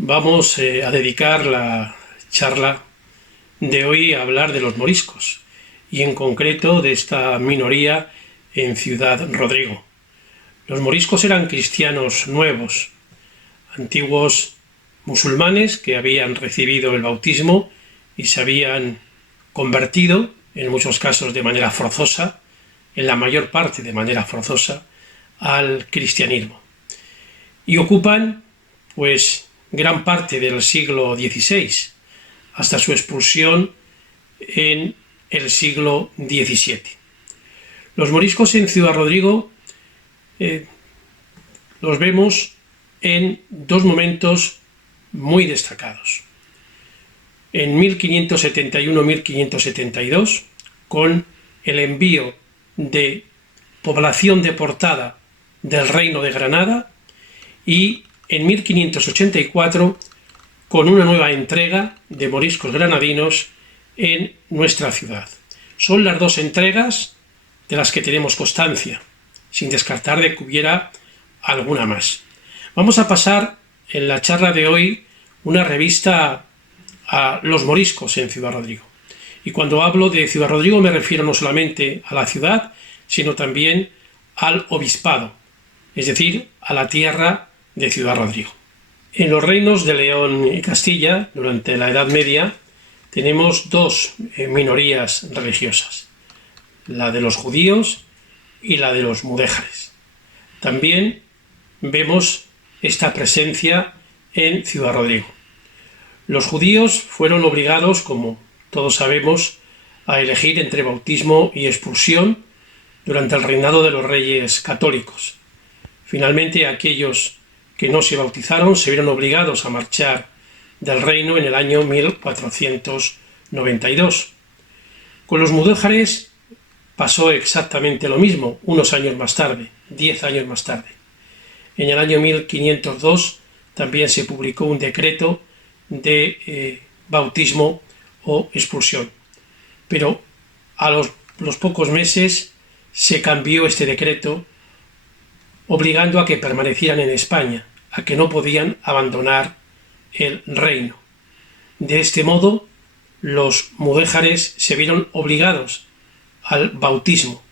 Vamos a dedicar la charla de hoy a hablar de los moriscos y en concreto de esta minoría en Ciudad Rodrigo. Los moriscos eran cristianos nuevos, antiguos musulmanes que habían recibido el bautismo y se habían convertido, en muchos casos de manera forzosa, en la mayor parte de manera forzosa, al cristianismo. Y ocupan, pues, gran parte del siglo XVI, hasta su expulsión en el siglo XVII. Los moriscos en Ciudad Rodrigo los vemos en dos momentos muy destacados. En 1571-1572, con el envío de población deportada del Reino de Granada, y en 1584 con una nueva entrega de moriscos granadinos en nuestra ciudad. Son las dos entregas de las que tenemos constancia, sin descartar de que hubiera alguna más. Vamos a pasar en la charla de hoy una revista a los moriscos en Ciudad Rodrigo. Y cuando hablo de Ciudad Rodrigo me refiero no solamente a la ciudad, sino también al obispado, es decir, a la tierra de Ciudad Rodrigo. En los reinos de León y Castilla, durante la Edad Media, tenemos dos minorías religiosas, la de los judíos y la de los mudéjares. También vemos esta presencia en Ciudad Rodrigo. Los judíos fueron obligados, como todos sabemos, a elegir entre bautismo y expulsión durante el reinado de los reyes católicos. Finalmente, aquellos que no se bautizaron se vieron obligados a marchar del reino en el año 1492. Con los mudéjares pasó exactamente lo mismo, unos años más tarde, 10 años más tarde. En el año 1502 también se publicó un decreto de bautismo o expulsión. Pero a los pocos meses se cambió este decreto, obligando a que permanecieran en España, a que no podían abandonar el reino. De este modo, los mudéjares se vieron obligados al bautismo,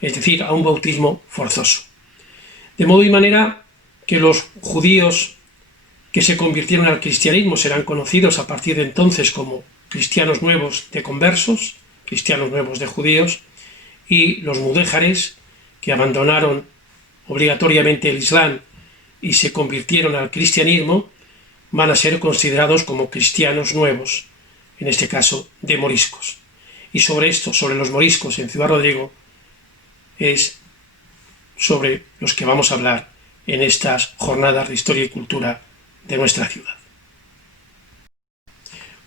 es decir, a un bautismo forzoso. De modo y manera que los judíos que se convirtieron al cristianismo serán conocidos a partir de entonces como cristianos nuevos de conversos, cristianos nuevos de judíos, y los mudéjares que abandonaron obligatoriamente el Islam y se convirtieron al cristianismo van a ser considerados como cristianos nuevos, en este caso de moriscos. Y sobre esto, sobre los moriscos en Ciudad Rodrigo, es sobre los que vamos a hablar en estas jornadas de historia y cultura de nuestra ciudad.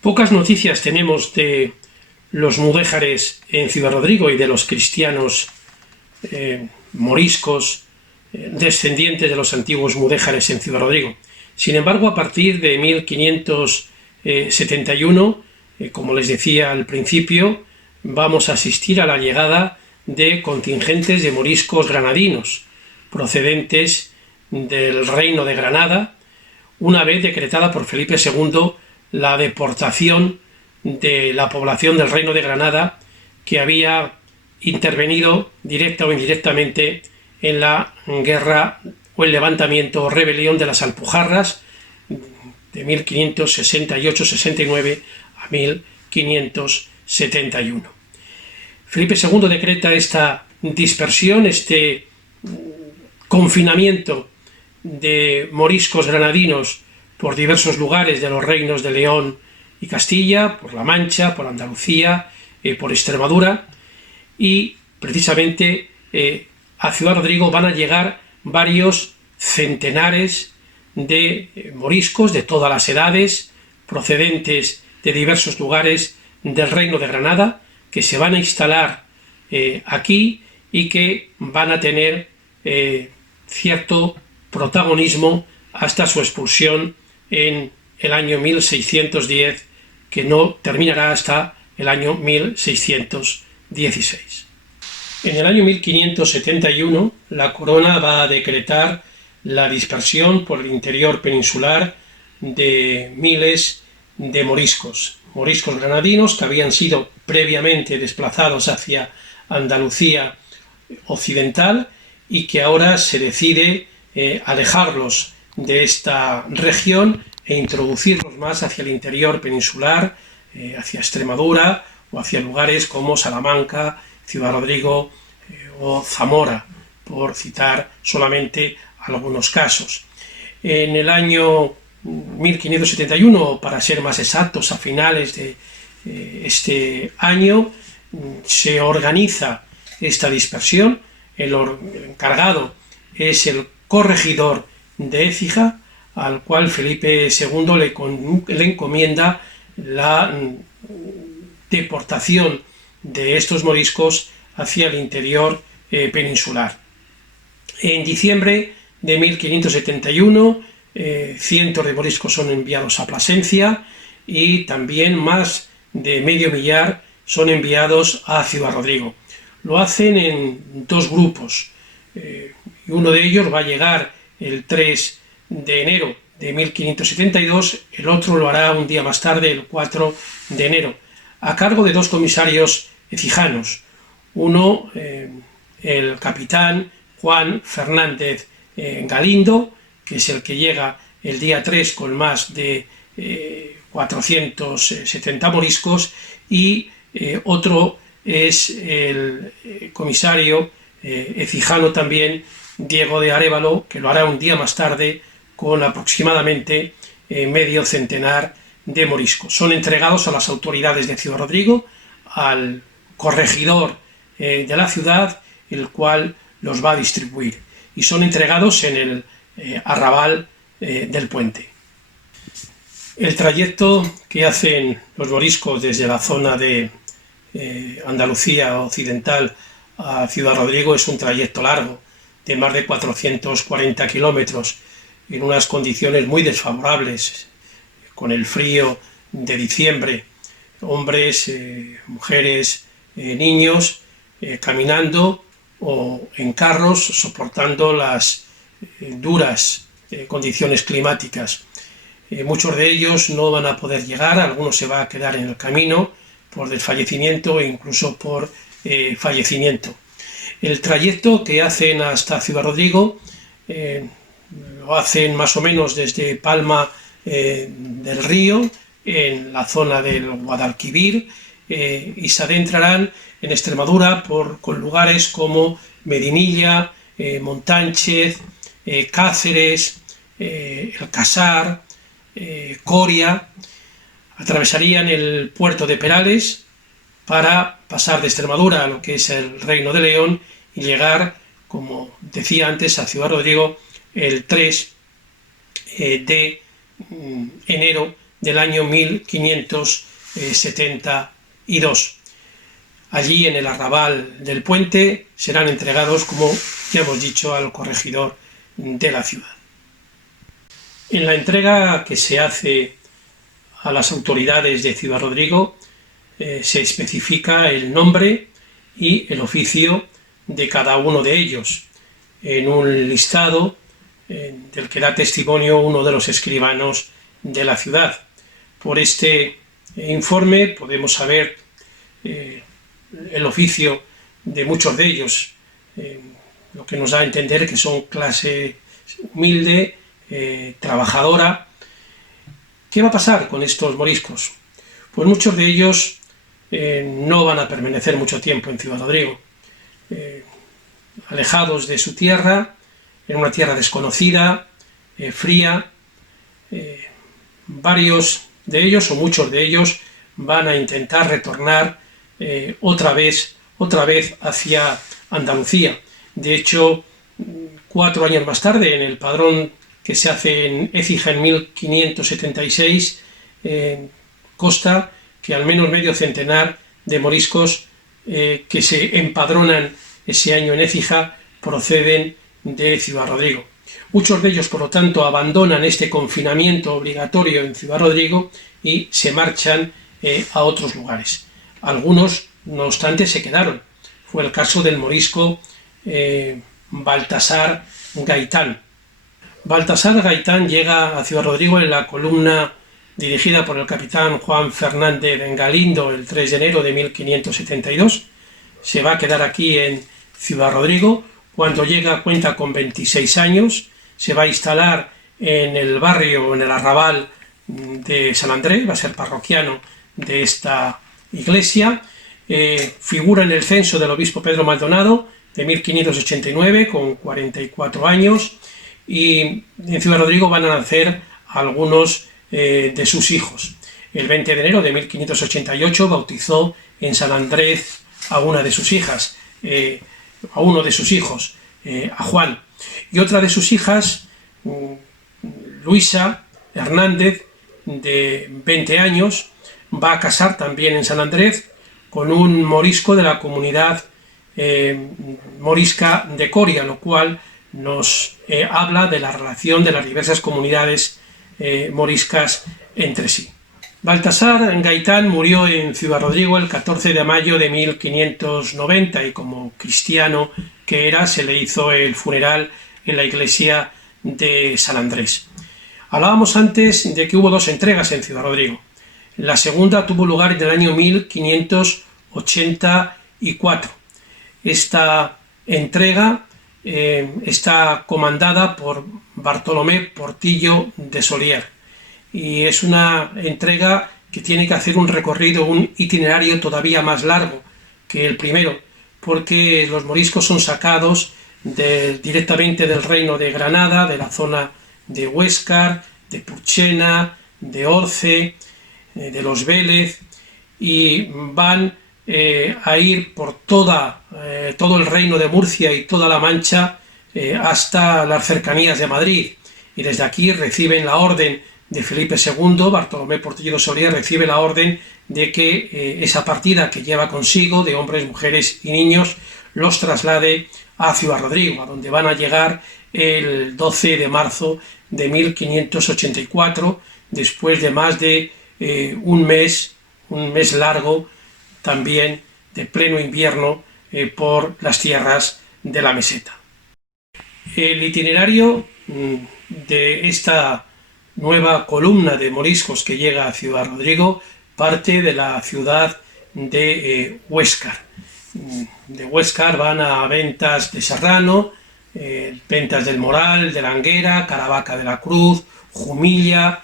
Pocas noticias tenemos de los mudéjares en Ciudad Rodrigo y de los cristianos moriscos descendientes de los antiguos mudéjares en Ciudad Rodrigo. Sin embargo, a partir de 1571, como les decía al principio, vamos a asistir a la llegada de contingentes de moriscos granadinos procedentes del Reino de Granada, una vez decretada por Felipe II la deportación de la población del Reino de Granada que había intervenido directa o indirectamente en la guerra o el levantamiento o rebelión de las Alpujarras de 1568-69 a 1571. Felipe II decreta esta dispersión, este confinamiento de moriscos granadinos por diversos lugares de los reinos de León y Castilla, por La Mancha, por Andalucía, por Extremadura, y precisamente a Ciudad Rodrigo van a llegar varios centenares de moriscos de todas las edades, procedentes de diversos lugares del Reino de Granada, que se van a instalar aquí y que van a tener cierto protagonismo hasta su expulsión en el año 1610, que no terminará hasta el año 1616. En el año 1571, la corona va a decretar la dispersión por el interior peninsular de miles de moriscos granadinos que habían sido previamente desplazados hacia Andalucía occidental y que ahora se decide alejarlos de esta región e introducirlos más hacia el interior peninsular, hacia Extremadura o hacia lugares como Salamanca, Ciudad Rodrigo o Zamora, por citar solamente algunos casos. En el año 1571, para ser más exactos, a finales de este año, se organiza esta dispersión. El encargado es el corregidor de Écija, al cual Felipe II le encomienda la deportación de estos moriscos hacia el interior peninsular. En diciembre de 1571, cientos de moriscos son enviados a Plasencia y también más de medio millar son enviados a Ciudad Rodrigo. Lo hacen en dos grupos. Uno de ellos va a llegar el 3 de enero de 1572, el otro lo hará un día más tarde, el 4 de enero, a cargo de dos comisarios ecijanos. Uno, el capitán Juan Fernández Galindo, que es el que llega el día 3 con más de 470 moriscos, y otro es el comisario ecijano también, Diego de Arévalo, que lo hará un día más tarde con aproximadamente medio centenar de moriscos. Son entregados a las autoridades de Ciudad Rodrigo, al corregidor de la ciudad, el cual los va a distribuir, y son entregados en el arrabal del Puente. El trayecto que hacen los moriscos desde la zona de Andalucía occidental a Ciudad Rodrigo es un trayecto largo, de más de 440 kilómetros, en unas condiciones muy desfavorables, con el frío de diciembre, hombres, mujeres, niños, caminando o en carros, soportando las duras condiciones climáticas. Muchos de ellos no van a poder llegar, algunos se van a quedar en el camino por desfallecimiento e incluso por fallecimiento. El trayecto que hacen hasta Ciudad Rodrigo lo hacen más o menos desde Palma del Río, en la zona del Guadalquivir, y se adentrarán en Extremadura con lugares como Medinilla, Montánchez, Cáceres, El Casar, Coria. Atravesarían el puerto de Perales para pasar de Extremadura a lo que es el Reino de León y llegar, como decía antes, a Ciudad Rodrigo el 3 de enero del año 1572. Allí, en el arrabal del Puente, serán entregados, como ya hemos dicho, al corregidor de la ciudad. En la entrega que se hace a las autoridades de Ciudad Rodrigo se especifica el nombre y el oficio de cada uno de ellos en un listado del que da testimonio uno de los escribanos de la ciudad. Por este informe podemos saber el oficio de muchos de ellos, lo que nos da a entender que son clase humilde, trabajadora. ¿Qué va a pasar con estos moriscos? Pues muchos de ellos no van a permanecer mucho tiempo en Ciudad Rodrigo, alejados de su tierra, en una tierra desconocida, fría. Varios de ellos, o muchos de ellos, van a intentar retornar otra vez hacia Andalucía. De hecho, 4 años más tarde, en el padrón que se hace en Écija en 1576, consta que al menos medio centenar de moriscos que se empadronan ese año en Écija proceden de Ciudad Rodrigo. Muchos de ellos, por lo tanto, abandonan este confinamiento obligatorio en Ciudad Rodrigo y se marchan a otros lugares. Algunos, no obstante, se quedaron. Fue el caso del morisco Baltasar Gaitán. Baltasar Gaitán llega a Ciudad Rodrigo en la columna dirigida por el capitán Juan Fernández Galindo el 3 de enero de 1572. Se va a quedar aquí en Ciudad Rodrigo. Cuando llega cuenta con 26 años. Se va a instalar en el barrio, en el arrabal de San Andrés, va a ser parroquiano de esta iglesia. Figura en el censo del obispo Pedro Maldonado de 1589 con 44 años. Y en Ciudad Rodrigo van a nacer algunos de sus hijos. El 20 de enero de 1588 bautizó en San Andrés a una de sus hijas, a uno de sus hijos, a Juan. Y otra de sus hijas, Luisa Hernández, de 20 años, va a casar también en San Andrés con un morisco de la comunidad morisca de Coria, lo cual nos habla de la relación de las diversas comunidades moriscas entre sí. Baltasar Gaitán murió en Ciudad Rodrigo el 14 de mayo de 1590 y como cristiano que era se le hizo el funeral en la iglesia de San Andrés. Hablábamos antes de que hubo dos entregas en Ciudad Rodrigo. La segunda tuvo lugar en el año 1584. Esta entrega está comandada por Bartolomé Portillo de Solier y es una entrega que tiene que hacer un recorrido, un itinerario todavía más largo que el primero, porque los moriscos son sacados directamente del reino de Granada, de la zona de Huéscar, de Purchena, de Orce, de los Vélez, y van a ir por todo el reino de Murcia y toda la Mancha hasta las cercanías de Madrid, y desde aquí reciben la orden de Felipe II. Bartolomé Portillo de Solier recibe la orden de que esa partida que lleva consigo de hombres, mujeres y niños los traslade a Ciudad Rodrigo, a donde van a llegar el 12 de marzo de 1584, después de más de un mes largo también de pleno invierno por las tierras de la meseta. El itinerario de esta nueva columna de moriscos que llega a Ciudad Rodrigo parte de la ciudad de Huéscar. De Huéscar van a Ventas de Serrano, Ventas del Moral, de la Anguera, Caravaca de la Cruz, Jumilla,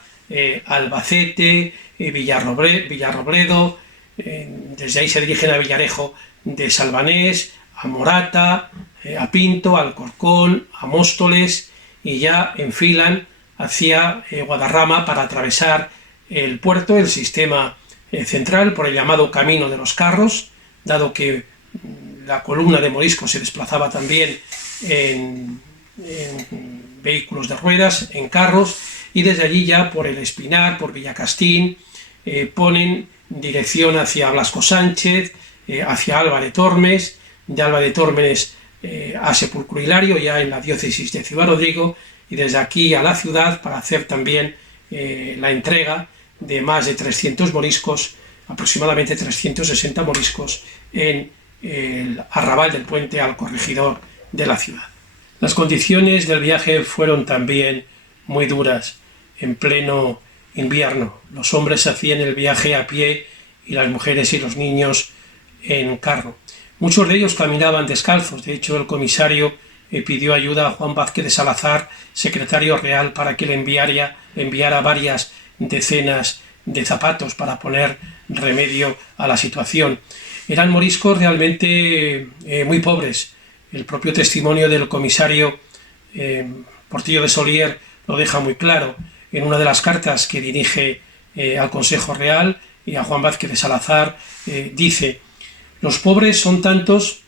Albacete, Villarrobledo. Desde ahí se dirigen a Villarejo de Salvanés, a Morata, a Pinto, a Alcorcón, a Móstoles, y ya enfilan hacia Guadarrama para atravesar el puerto, el sistema central, por el llamado Camino de los Carros, dado que la columna de moriscos se desplazaba también en vehículos de ruedas, en carros, y desde allí ya por el Espinar, por Villacastín, ponen dirección hacia Blasco Sánchez, hacia Alba de Tormes, de Alba de Tormes a Sepulcro Hilario, ya en la diócesis de Ciudad Rodrigo, y desde aquí a la ciudad para hacer también la entrega de más de 300 moriscos, aproximadamente 360 moriscos, en el arrabal del puente al corregidor de la ciudad. Las condiciones del viaje fueron también muy duras. En pleno invierno, los hombres hacían el viaje a pie y las mujeres y los niños en carro. Muchos de ellos caminaban descalzos. De hecho, el comisario pidió ayuda a Juan Vázquez de Salazar, secretario real, para que le enviara varias decenas de zapatos para poner remedio a la situación. Eran moriscos realmente muy pobres. El propio testimonio del comisario Portillo de Solier lo deja muy claro en una de las cartas que dirige al Consejo Real y a Juan Vázquez de Salazar. Dice: los pobres son tantos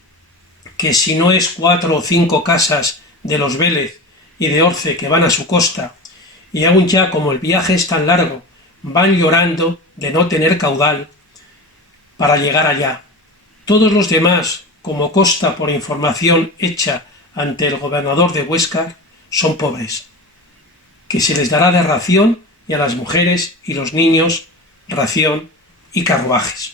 que si no es 4 o 5 casas de los Vélez y de Orce que van a su costa, y aún ya como el viaje es tan largo, van llorando de no tener caudal para llegar allá. Todos los demás, como consta por información hecha ante el gobernador de Huéscar, son pobres, que se les dará de ración, y a las mujeres y los niños ración y carruajes.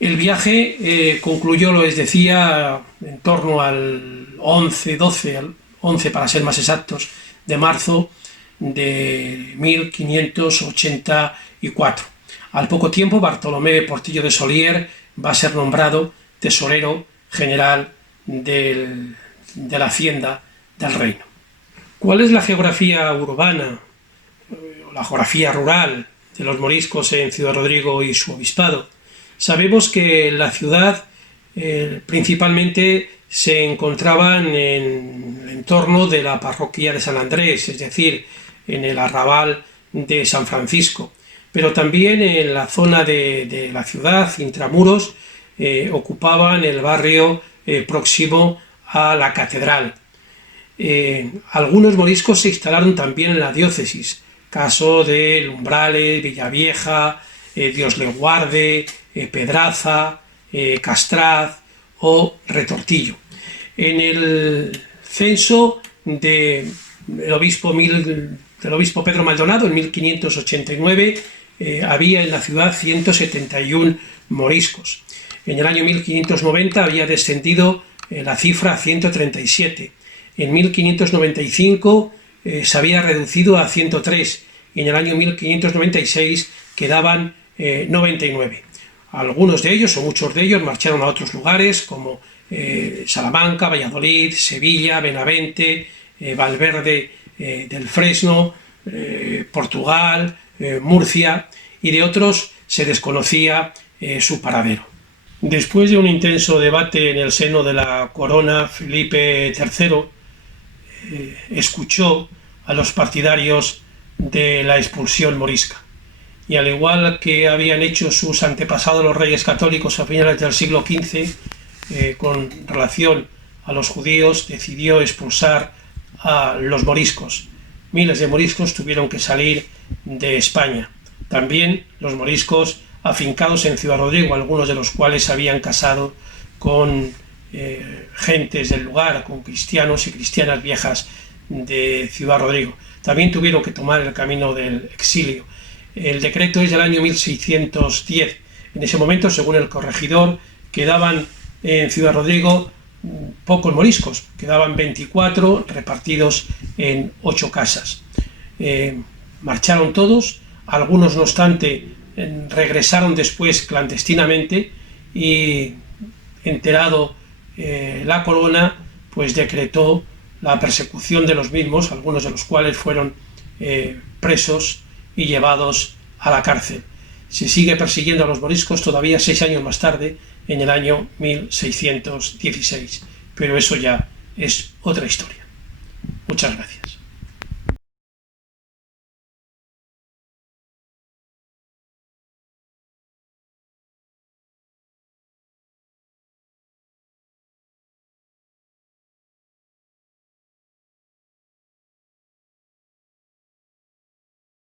El viaje concluyó, les decía, en torno al 11, 12, 11 para ser más exactos, de marzo de 1584. Al poco tiempo, Bartolomé Portillo de Solier va a ser nombrado tesorero general de la hacienda del reino. ¿Cuál es la geografía urbana, la geografía rural de los moriscos en Ciudad Rodrigo y su obispado? Sabemos que la ciudad principalmente se encontraban en el entorno de la parroquia de San Andrés, es decir, en el arrabal de San Francisco, pero también en la zona de la ciudad, intramuros, ocupaban el barrio próximo a la catedral. Algunos moriscos se instalaron también en la diócesis, caso de Lumbrales, Villavieja, Dios le guarde, Pedraza, Castraz o Retortillo. En el censo del obispo Pedro Maldonado, en 1589, había en la ciudad 171 moriscos. En el año 1590 había descendido la cifra a 137. En 1595 se había reducido a 103 y en el año 1596 quedaban 99. Algunos de ellos, o muchos de ellos, marcharon a otros lugares como Salamanca, Valladolid, Sevilla, Benavente, Valverde del Fresno, Portugal, Murcia, y de otros se desconocía su paradero. Después de un intenso debate en el seno de la corona, Felipe III escuchó a los partidarios de la expulsión morisca, y al igual que habían hecho sus antepasados los reyes católicos a finales del siglo XV con relación a los judíos, decidió expulsar a los moriscos. Miles de moriscos tuvieron que salir de España. También los moriscos afincados en Ciudad Rodrigo, algunos de los cuales se habían casado con gentes del lugar, con cristianos y cristianas viejas de Ciudad Rodrigo. También tuvieron que tomar el camino del exilio. El decreto es del año 1610. En ese momento, según el corregidor, quedaban en Ciudad Rodrigo pocos moriscos, quedaban 24 repartidos en 8 casas. Marcharon todos, algunos no obstante regresaron después clandestinamente y, enterado la corona, pues decretó la persecución de los mismos, algunos de los cuales fueron presos y llevados a la cárcel. Se sigue persiguiendo a los moriscos todavía 6 años más tarde, en el año 1616, pero eso ya es otra historia. Muchas gracias.